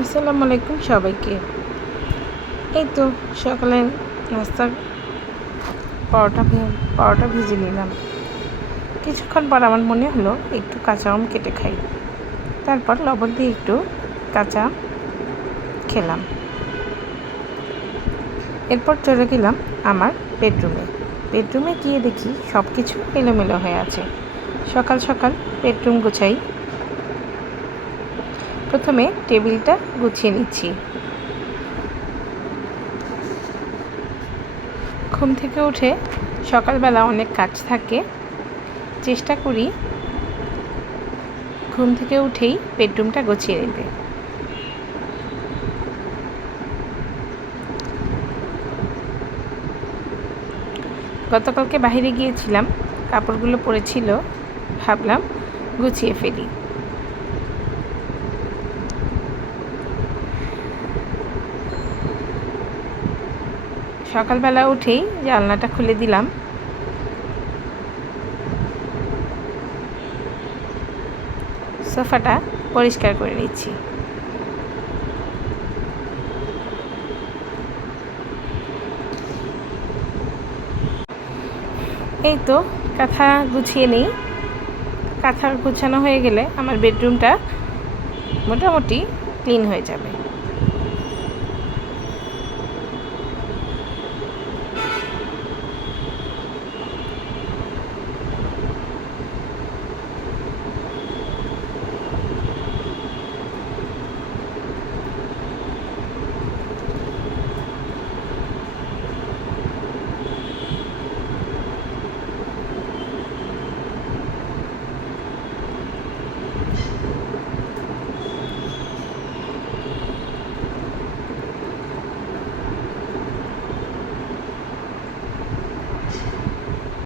আসসালামু আলাইকুম সবাইকে। এই তো সকালে নাস্তা পরোটা ভেজে নিলাম। কিছুক্ষণ পর আমার মনে হলো একটু কাঁচা আম কেটে খাই। তারপর লবণ দিয়ে একটু কাঁচা আম খেলাম। এরপর চলে গেলাম আমার বেডরুমে গিয়ে দেখি সব কিছু এলোমেলো হয়ে আছে। সকাল সকাল বেডরুম গুছাই। প্রথমে টেবিলটা গুছিয়ে নিচ্ছি। ঘুম থেকে উঠে সকালবেলা অনেক কাজ থাকে, চেষ্টা করি ঘুম থেকে উঠেই বেডরুমটা গুছিয়ে নিতে। গতকালকে বাইরে গিয়েছিলাম, কাপড়গুলো পড়েছিল, ভাবলাম গুছিয়ে ফেলি। সকালবেলা উঠেই জানলাটা খুলে দিলাম। সোফাটা পরিষ্কার করে নিচ্ছি। এই তো কাঁথা গুছিয়ে নিই। কাঁথা গুছানো হয়ে গেলে আমার বেডরুমটা মোটামুটি ক্লিন হয়ে যাবে।